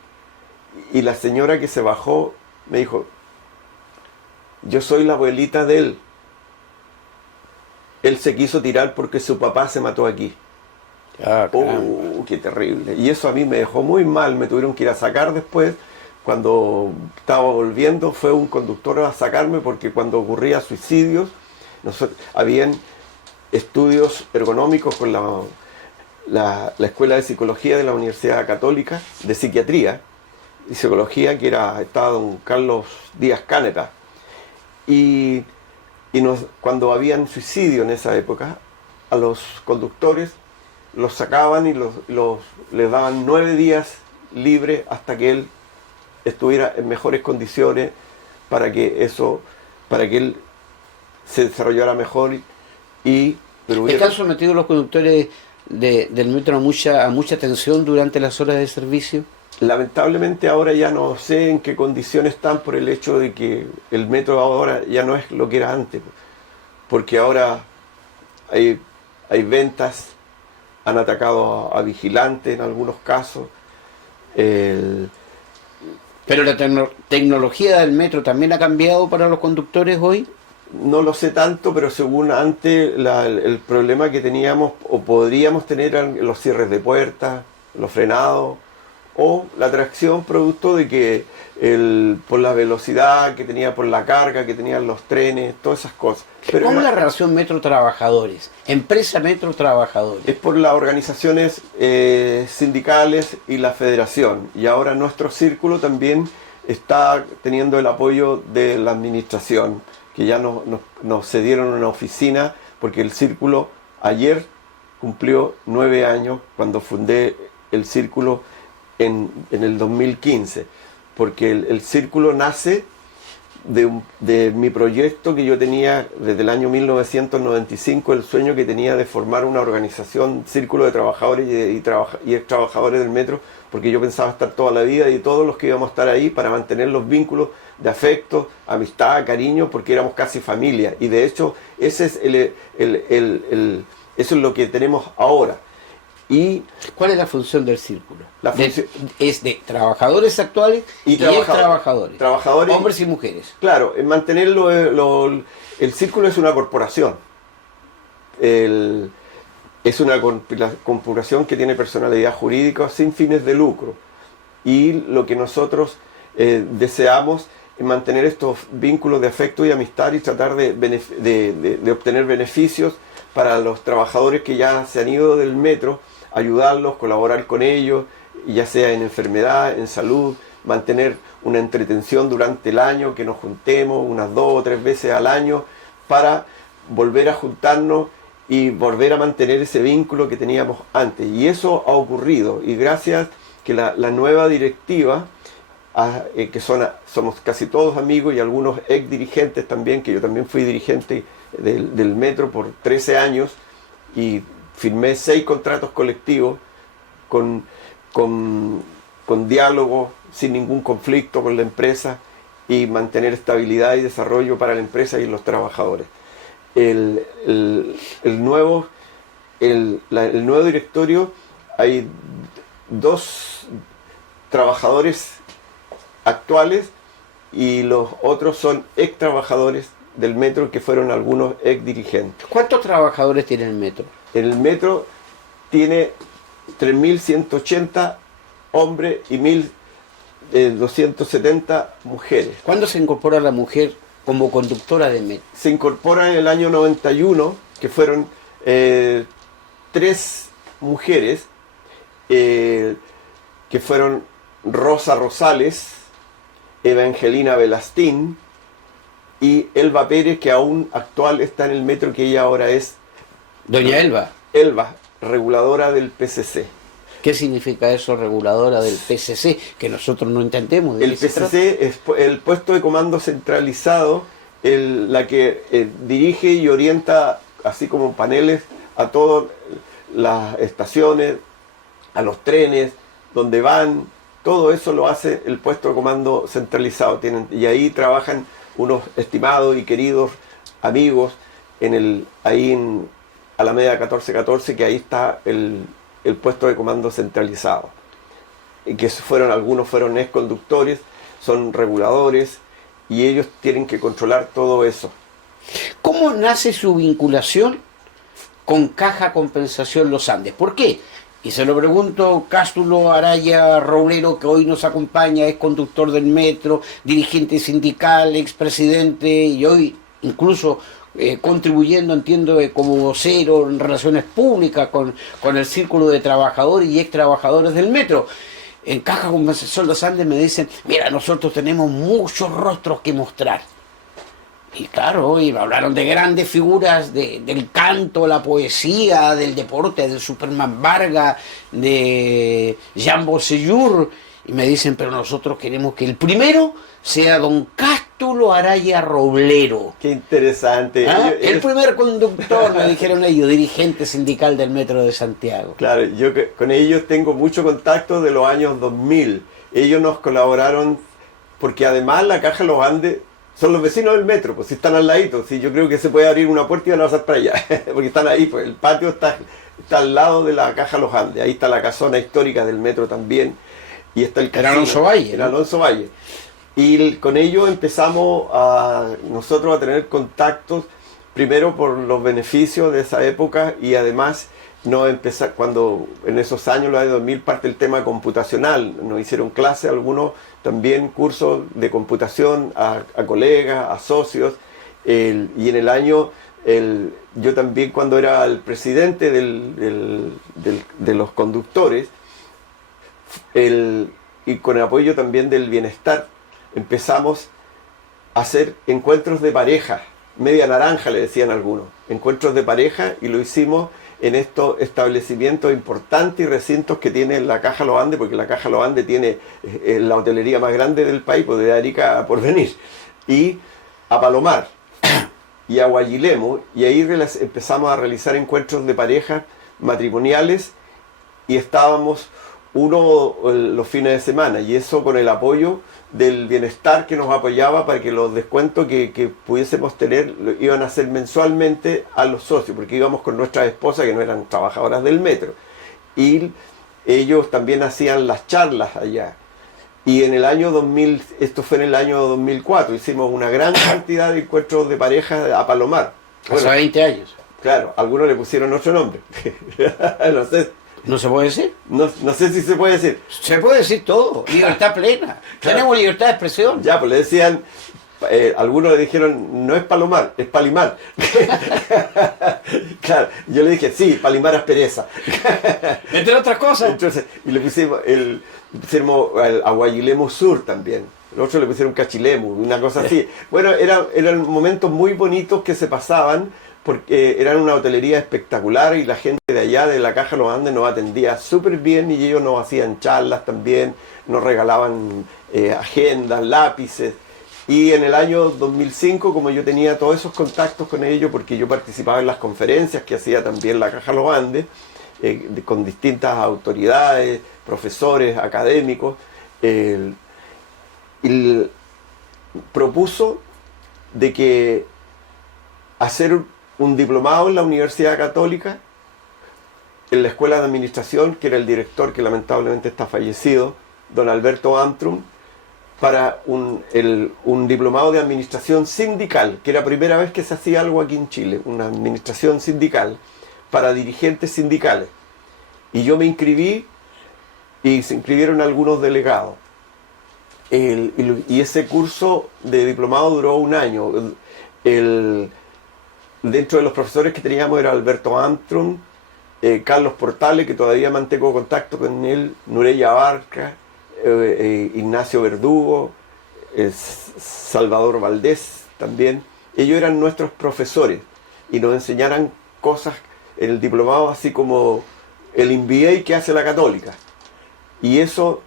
y la señora que se bajó me dijo, yo soy la abuelita de él. Él se quiso tirar porque su papá se mató aquí. Ah, Qué terrible. Y eso a mí me dejó muy mal. Me tuvieron que ir a sacar después. Cuando estaba volviendo fue un conductor a sacarme porque cuando ocurría suicidios, habían estudios ergonómicos con la Escuela de Psicología de la Universidad Católica, de Psiquiatría y Psicología, que estaba don Carlos Díaz Canepa. Y cuando habían suicidio en esa época, a los conductores los sacaban y les daban 9 días libres hasta que él estuviera en mejores condiciones para que él se desarrollara mejor. ¿Están sometidos los conductores del metro a mucha tensión durante las horas de servicio? Lamentablemente ahora ya no sé en qué condiciones están por el hecho de que el metro ahora ya no es lo que era antes, porque ahora hay ventas, han atacado a vigilantes en algunos casos. ¿Pero la tecnología del metro también ha cambiado para los conductores hoy? No lo sé tanto, pero según antes el problema que teníamos o podríamos tener eran los cierres de puertas, los frenados, o la tracción producto de que por la velocidad que tenía, por la carga que tenían los trenes, todas esas cosas. Pero ¿cómo es la relación metro-trabajadores? Empresa metro-trabajadores. Es por las organizaciones sindicales y la federación. Y ahora nuestro círculo también está teniendo el apoyo de la administración, que ya nos cedieron una oficina, porque el círculo ayer cumplió 9 años cuando fundé el círculo en el 2015, porque el círculo nace de mi proyecto que yo tenía desde el año 1995, el sueño que tenía de formar una organización, círculo de trabajadores y ex trabajadores del metro, porque yo pensaba estar toda la vida y todos los que íbamos a estar ahí para mantener los vínculos de afecto, amistad, cariño, porque éramos casi familia, y de hecho ese es eso es lo que tenemos ahora. Y ¿cuál es la función del círculo? Es de trabajadores actuales y ex-trabajadores. Trabajadores, hombres y mujeres. Claro, en mantenerlo, el círculo es una corporación. Es una corporación que tiene personalidad jurídica sin fines de lucro. Y lo que nosotros deseamos es mantener estos vínculos de afecto y amistad y tratar de obtener beneficios para los trabajadores que ya se han ido del metro, ayudarlos, colaborar con ellos, ya sea en enfermedad, en salud, mantener una entretención durante el año, que nos juntemos unas 2 o 3 veces al año para volver a juntarnos y volver a mantener ese vínculo que teníamos antes. Y eso ha ocurrido, y gracias que la nueva directiva, que somos casi todos amigos y algunos ex dirigentes también, que yo también fui dirigente del metro por 13 años y firmé 6 contratos colectivos con diálogo, sin ningún conflicto con la empresa, y mantener estabilidad y desarrollo para la empresa y los trabajadores. El nuevo directorio, hay 2 trabajadores actuales y los otros son ex trabajadores del metro, que fueron algunos ex dirigentes. ¿Cuántos trabajadores tiene el metro? En el metro tiene 3.180 hombres y 1.270 mujeres. ¿Cuándo se incorpora la mujer como conductora de metro? Se incorpora en el año 91, que fueron 3 mujeres, que fueron Rosa Rosales, Evangelina Velastín y Elba Pérez, que aún actual está en el metro, que ella ahora es Doña Elba. Elba, reguladora del PCC. ¿Qué significa eso, reguladora del PCC? Que nosotros no entendemos. El PCC es el puesto de comando centralizado, la que dirige y orienta, así como paneles, a todas las estaciones, a los trenes, donde van. Todo eso lo hace el puesto de comando centralizado. Y ahí trabajan unos estimados y queridos amigos ahí en Alameda 1414, que ahí está el puesto de comando centralizado. Y que algunos fueron exconductores, son reguladores, y ellos tienen que controlar todo eso. ¿Cómo nace su vinculación con Caja Compensación Los Andes? ¿Por qué? Y se lo pregunto Cástulo Araya Roblero, que hoy nos acompaña, es conductor del metro, dirigente sindical, expresidente y hoy incluso contribuyendo, entiendo, como vocero en relaciones públicas con el círculo de trabajadores y ex trabajadores del metro. En Caja Compensación Los Andes me dicen, mira, nosotros tenemos muchos rostros que mostrar. Y claro, y me hablaron de grandes figuras del canto, la poesía, del deporte, del Superman Vargas, de Jean Bossellur, y me dicen, pero nosotros queremos que el primero sea don Cástulo Araya Roblero. Qué interesante. ¿Ah? El primer conductor, me dijeron ellos, dirigente sindical del Metro de Santiago. Claro, yo con ellos tengo mucho contacto de los años 2000. Ellos nos colaboraron, porque además la Caja Los Andes son los vecinos del metro, pues si están al ladito, si yo creo que se puede abrir una puerta y van a pasar para allá, porque están ahí, pues el patio está al lado de la Caja Los Andes, ahí está la casona histórica del metro también, y está el casino. Era Alonso Valle. Era Alonso Valle. Y con ellos empezamos nosotros a tener contactos, primero por los beneficios de esa época, y además cuando en esos años, los años 2000, parte el tema computacional, nos hicieron clases algunos, también cursos de computación a colegas, a socios, y en el año, yo también cuando era el presidente de los conductores, y con el apoyo también del bienestar, empezamos a hacer encuentros de pareja, media naranja le decían algunos, encuentros de pareja, y lo hicimos en estos establecimientos importantes y recintos que tiene la Caja Los Andes, porque la Caja Los Andes tiene la hotelería más grande del país, pues de Arica a Porvenir, y a Palomar, y a Guayilemo, y ahí empezamos a realizar encuentros de parejas matrimoniales, y estábamos los fines de semana, y eso con el apoyo del bienestar que nos apoyaba para que los descuentos que pudiésemos tener iban a ser mensualmente a los socios, porque íbamos con nuestras esposas que no eran trabajadoras del metro, y ellos también hacían las charlas allá. Y en el año 2000, esto fue en el año 2004, hicimos una gran cantidad de encuentros de pareja a Palomar. Hace 20 años. Claro, algunos le pusieron otro nombre. No sé. ¿No se puede decir? No sé si se puede decir. Se puede decir todo, libertad plena. Claro. Tenemos libertad de expresión. Ya, pues le decían, algunos le dijeron, no es Palomar, es Palimar. Claro, yo le dije, sí, Palimar Aspereza. Entre otras cosas. Entonces, y le pusimos a Guayilemo Sur también. Los otros le pusieron Cachilemu, una cosa así. Bueno, eran momentos muy bonitos que se pasaban, porque eran una hotelería espectacular y la gente de allá de la Caja Los Andes nos atendía súper bien, y ellos nos hacían charlas también, nos regalaban agendas, lápices. Y en el año 2005, como yo tenía todos esos contactos con ellos, porque yo participaba en las conferencias que hacía también la Caja Los Andes, con distintas autoridades, profesores, académicos, propuso de que hacer un diplomado en la Universidad Católica, en la Escuela de Administración, que era el director, que lamentablemente está fallecido, don Alberto Antrum, para un diplomado de administración sindical, que era la primera vez que se hacía algo aquí en Chile, una administración sindical para dirigentes sindicales. Y yo me inscribí y se inscribieron algunos delegados. Y ese curso de diplomado duró un año. Dentro de los profesores que teníamos era Alberto Armstrong, Carlos Portales, que todavía mantengo contacto con él, Nureya Barca, Ignacio Verdugo, Salvador Valdés también. Ellos eran nuestros profesores y nos enseñaran cosas en el diplomado, así como el MBA que hace la Católica. Y eso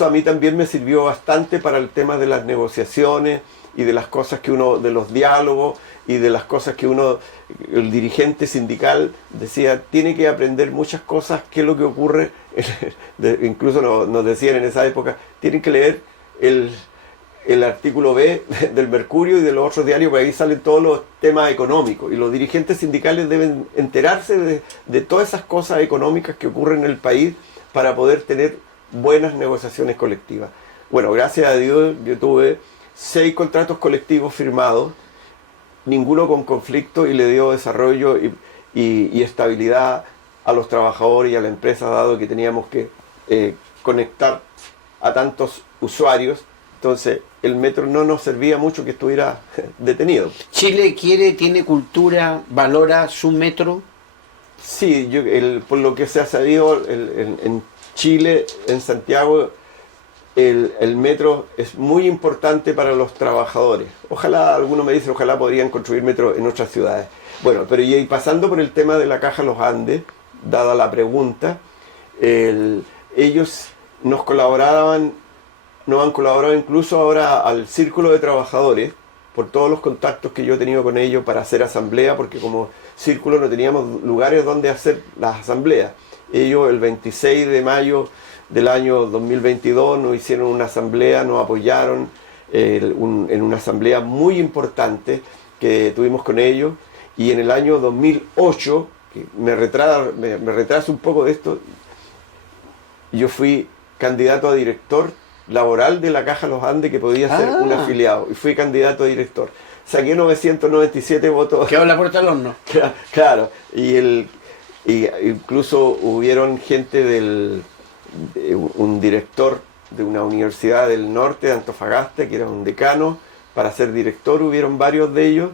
a mí también me sirvió bastante para el tema de las negociaciones y de las cosas que uno, de los diálogos y de las cosas que uno, el dirigente sindical decía, tiene que aprender muchas cosas, qué es lo que ocurre, incluso nos decían en esa época, tienen que leer el artículo B del Mercurio y de los otros diarios, porque ahí salen todos los temas económicos, y los dirigentes sindicales deben enterarse de todas esas cosas económicas que ocurren en el país para poder tener buenas negociaciones colectivas. Bueno, gracias a Dios yo tuve 6 contratos colectivos firmados, ninguno con conflicto, y le dio desarrollo y estabilidad a los trabajadores y a la empresa, dado que teníamos que conectar a tantos usuarios. Entonces el metro no nos servía mucho que estuviera detenido. ¿Chile tiene cultura, valora su metro? Sí, por lo que se ha sabido en Chile, en Santiago, el metro es muy importante para los trabajadores. Ojalá, algunos me dicen, ojalá podrían construir metro en otras ciudades. Bueno, pero y pasando por el tema de la Caja Los Andes, dada la pregunta, ellos nos han colaborado incluso ahora al Círculo de Trabajadores, por todos los contactos que yo he tenido con ellos para hacer asamblea, porque como círculo no teníamos lugares donde hacer las asambleas. Ellos el 26 de mayo del año 2022 nos hicieron una asamblea, nos apoyaron en una asamblea muy importante que tuvimos con ellos, y en el año 2008, que me retraso un poco de esto, yo fui candidato a director laboral de la Caja Los Andes, que podía ser un afiliado, y fui candidato a director. Saqué 997 votos. Quedó en la puerta del horno. Claro, y incluso hubieron gente un director de una universidad del norte de Antofagasta, que era un decano, para ser director, hubieron varios de ellos,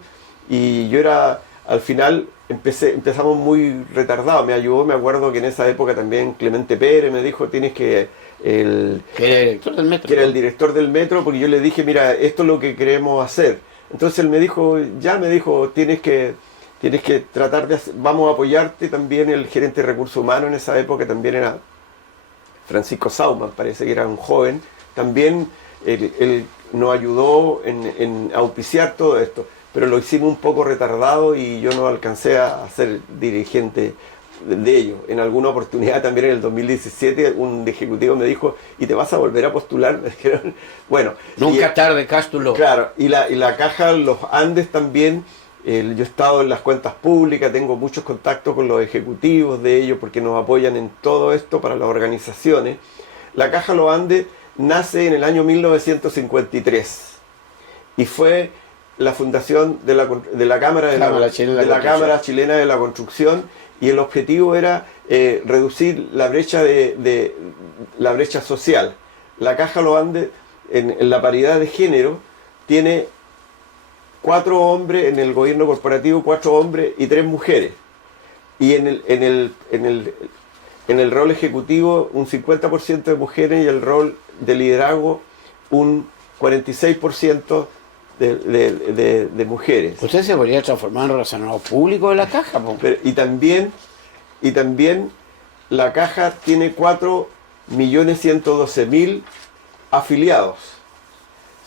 y yo al final empezamos muy retardados. Me ayudó, me acuerdo que en esa época también Clemente Pérez me dijo, tienes que... Que era el director del metro. Que era el director del metro, porque yo le dije, mira, esto es lo que queremos hacer. Entonces él me dijo, tienes que tratar de hacer, vamos a apoyarte. También el gerente de recursos humanos en esa época también era Francisco Sauman, parece que era un joven. También él nos ayudó en auspiciar todo esto, pero lo hicimos un poco retardado y yo no alcancé a ser dirigente de ellos. En alguna oportunidad también en el 2017 un ejecutivo me dijo, ¿y te vas a volver a postular? Me dijeron, bueno. Nunca tarde, Cástulo. Claro, y la Caja Los Andes también, yo he estado en las cuentas públicas, tengo muchos contactos con los ejecutivos de ellos porque nos apoyan en todo esto para las organizaciones. La Caja Los Andes nace en el año 1953 y fue la fundación de la Cámara Chilena de la Construcción, y el objetivo era reducir la brecha la brecha social. La Caja Los Andes, en la paridad de género, tiene 4 hombres en el gobierno corporativo, 4 hombres y 3 mujeres. Y en el rol ejecutivo un 50% de mujeres, y el rol de liderazgo un 46% de mujeres. Usted se podría transformar en relacionado público de la Caja, po. Y también la Caja tiene 4.112.000 afiliados.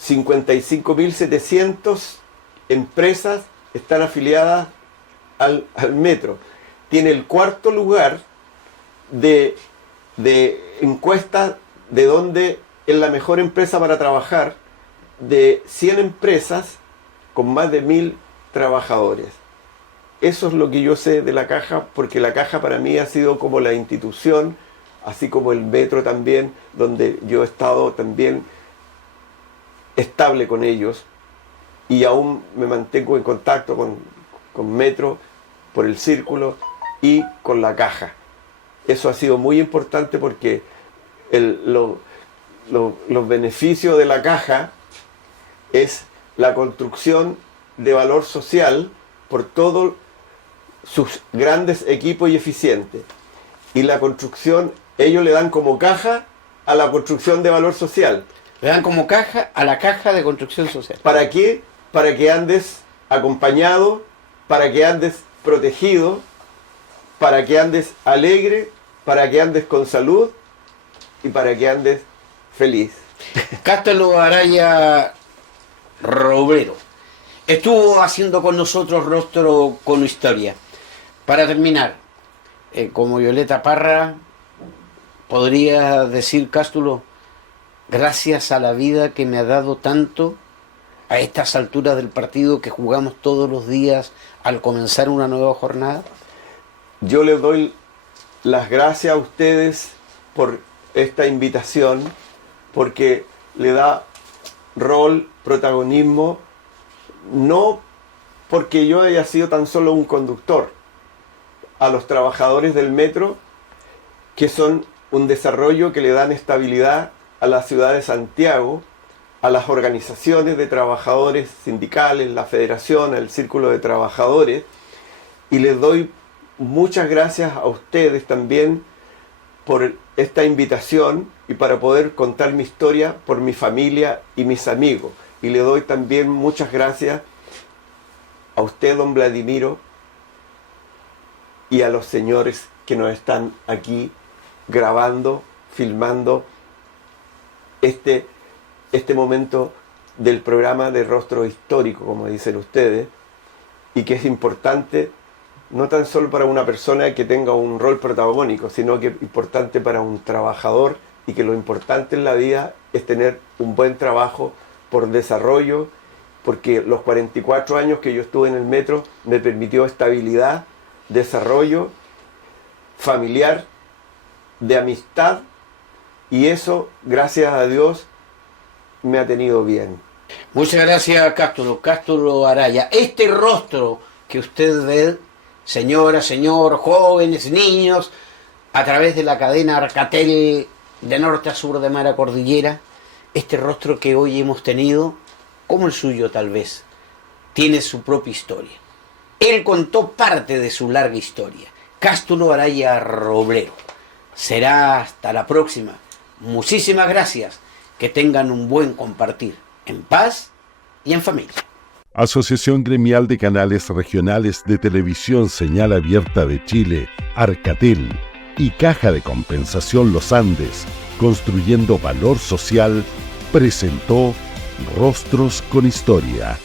55.700 empresas están afiliadas al metro. Tiene el 4.º lugar de encuestas de dónde es la mejor empresa para trabajar, de 100 empresas con más de 1.000 trabajadores. Eso es lo que yo sé de la Caja, porque la Caja para mí ha sido como la institución, así como el metro también, donde yo he estado también estable con ellos, y aún me mantengo en contacto con Metro por el Círculo y con la Caja. Eso ha sido muy importante porque los beneficios de la caja es la construcción de valor social por todos sus grandes equipos y eficientes. Y la construcción, ellos le dan como caja a la construcción de valor social. Le dan como caja a la caja de construcción social. ¿Para qué? Para que andes acompañado, para que andes protegido, para que andes alegre, para que andes con salud y para que andes feliz. Cástulo Araya Roblero estuvo haciendo con nosotros Rostro con Historia. Para terminar, como Violeta Parra, podría decir, Cástulo, gracias a la vida que me ha dado tanto a estas alturas del partido que jugamos todos los días al comenzar una nueva jornada. Yo les doy las gracias a ustedes por esta invitación, porque le da rol, protagonismo, no porque yo haya sido tan solo un conductor, a los trabajadores del metro, que son un desarrollo que le dan estabilidad a la ciudad de Santiago, a las organizaciones de trabajadores sindicales, la federación, el círculo de trabajadores, y les doy muchas gracias a ustedes también por esta invitación y para poder contar mi historia por mi familia y mis amigos. Y le doy también muchas gracias a usted, don Vladimiro, y a los señores que nos están aquí grabando, filmando este momento del programa de Rostro Histórico, como dicen ustedes, y que es importante no tan solo para una persona que tenga un rol protagónico, sino que es importante para un trabajador, y que lo importante en la vida es tener un buen trabajo por desarrollo, porque los 44 años que yo estuve en el metro me permitió estabilidad, desarrollo familiar, de amistad, y eso, gracias a Dios, me ha tenido bien. Muchas gracias, Cástulo Araya. Este rostro que usted ve, señora, señor, jóvenes, niños, a través de la cadena Arcatel de norte a sur de mar a cordillera, este rostro que hoy hemos tenido, como el suyo tal vez, tiene su propia historia. Él contó parte de su larga historia. Cástulo Araya Roblero. Será hasta la próxima. Muchísimas gracias. Que tengan un buen compartir, en paz y en familia. Asociación Gremial de Canales Regionales de Televisión Señal Abierta de Chile, Arcatel, y Caja de Compensación Los Andes, construyendo valor social, presentó Rostros con Historia.